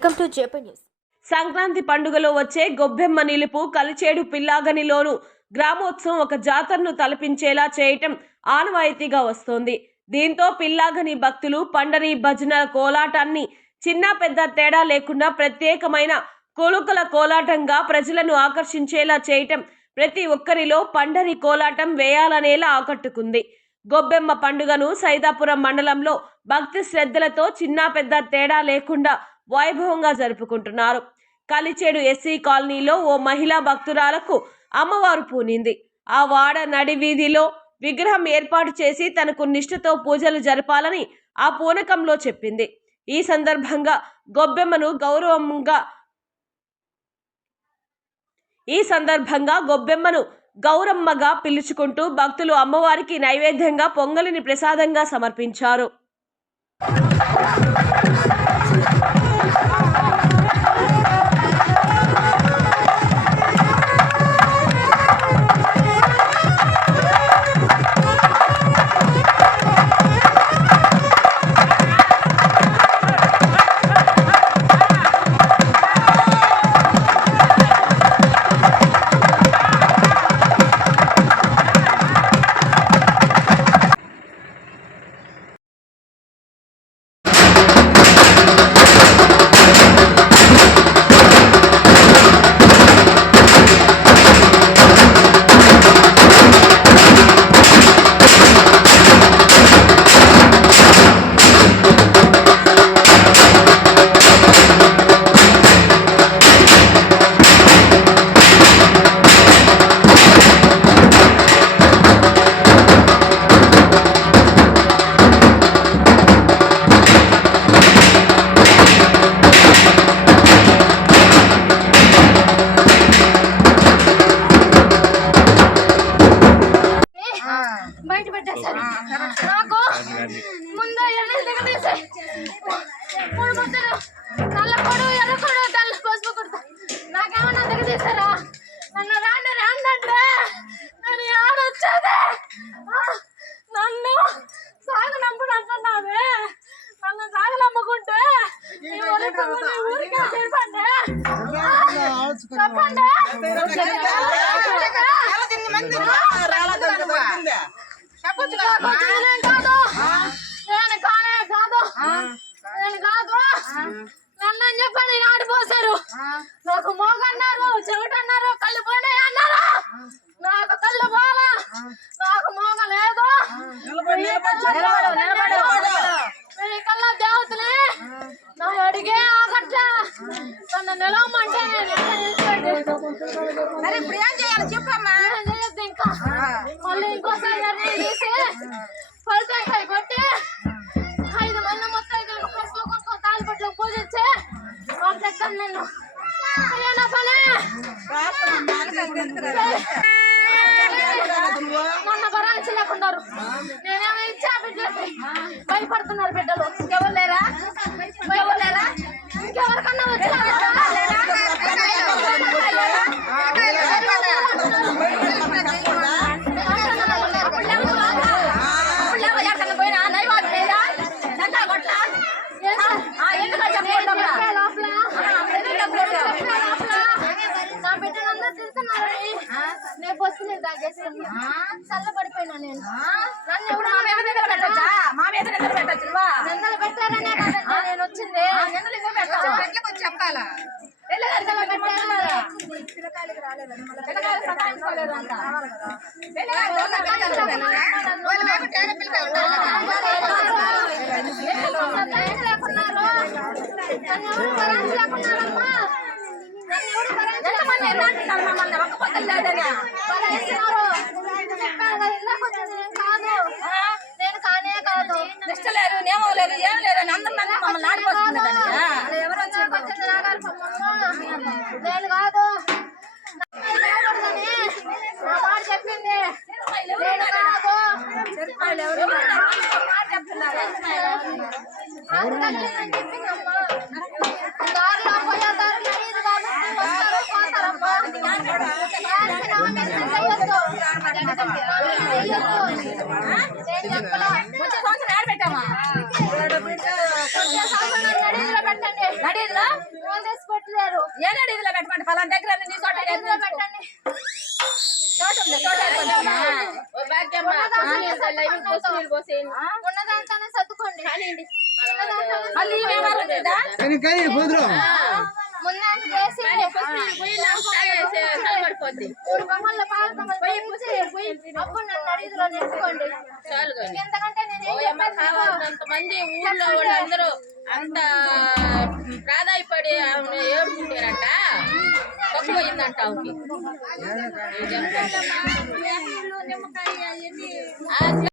Welcome to JP news. Sankranti పండుగలో వచ్చే గొబ్బెమ్మ నిలుపు కలిచేడు పిల్లాగనిలోను గ్రామోత్సవం ఒక జాతరను తలపించేలా చేయటం ఆనవాయితీగా వస్తోంది. దీంతో పిల్లాగని భక్తులు పండరి భజనల కోలాటాన్ని చిన్న పెద్ద తేడా లేకుండా ప్రత్యేకమైన కొలుకల కోలాటంగా ప్రజలను ఆకర్షించేలా చేయటం ప్రతి ఒక్కరిలో పండరి కోలాటం వేయాలనేలా ఆకట్టుకుంది. గొబ్బెమ్మ పండుగను సైదాపురం మండలంలో భక్తి శ్రద్ధలతో చిన్న పెద్ద తేడా లేకుండా వైభవంగా జరుపుకుంటున్నారు. కలిచేడు ఎస్సీ కాలనీలో ఓ మహిళా భక్తురాలకు అమ్మవారు పూనింది. ఆ వాడ నడి వీధిలో విగ్రహం ఏర్పాటు చేసి తనకు నిష్ఠతో పూజలు జరపాలని ఆ పూనకంలో చెప్పింది. ఈ సందర్భంగా గొబ్బెమ్మను గౌరమ్మగా పిలుచుకుంటూ భక్తులు అమ్మవారికి నైవేద్యంగా పొంగలిని ప్రసాదంగా సమర్పించారు. బయట పెట్టేశారు. నాకు ముందు మూడు ముద్దలు నల్లకొడు ఎర్రకొడు తెల్ల పసుపు కొడతా నాకేమన్నా దిగదీశారా? నన్ను రాండి రాండంటే నేను ఆడొచ్చేది. నన్ను సాగనంపుడు అంటున్నావే. నన్ను సాగనమ్ముకుంటే ఊరికే చెప్పండి చెప్పండి. నేను కాదు నన్ను చెప్పండి. ఆడిపోసారు. నాకు మోగన్నారు, చెవిటన్నారు, కళ్ళు పోయినాయి అన్నారు. నాకు కళ్ళు పోలా, నాకు మోగ లేదు. మీ కళ్ళ దేవతలే నా అడిగే ఆగట్ల నన్ను నిలవమంటే ఇప్పుడు ఏం చేయాలి చెప్పమ్మా? ఇంకా మళ్ళీ ఇంకోసారి తీసి పలకాయ కొట్టి 5 మంది మొత్తం పసుపు తాలిపట్లు పూజించి చెప్తాను. నేను అయ్యా పనే మొన్న భరాయించలేకున్నారు. నేనేమో ఇచ్చా బిడ్డలకి భయపడుతున్నారు బిడ్డలు. ఇంకెవరు లేరా? ఇంకెవరికన్నా వచ్చినా నా బిడ్డలందరూ తిరుగుతున్నారని నేను వస్తున్నాను తాగేసుకుని చల్లబడిపోయినా. నేను నన్ను ఎప్పుడు నిందలు పెట్టారనే కదండి నేను వచ్చింది. చెప్పాలా పిల్లకాయలకి రాలేదంట. నేను కానే కాదు నిష్టలేరు నేమో లేదు ఏం లేదు అని అందరూ మమ్మల్ని ఆడిపోతున్నారు. ఎవరు వచ్చింది నేను కాదు చెప్పింది. నేను కాదు దారిలో పోయే దారిలో ఇది కాబట్టి వస్తారు పోతారమ్మా. పెట్టండి వాళ్ళు తెచ్చి పెట్టలేరు. ఏనాడు ఇదిలో పెట్టమంటే పలానా దగ్గర నీ చోట పెట్టండి. ఉన్నదాంతోనే సర్దుకోండి. మళ్ళీ ముందానికి చేసి 3 బొమ్మల పాల బొమ్మలు పోయించి అప్పుడు నన్ను అడిగిలో నింపుకోండి. ఎంతకంటే నేను మంది ఊళ్ళో వాళ్ళందరూ అంత ప్రాధాయపడి ఏడుకుంటారంట. తక్కువైందంట ఆమెకి.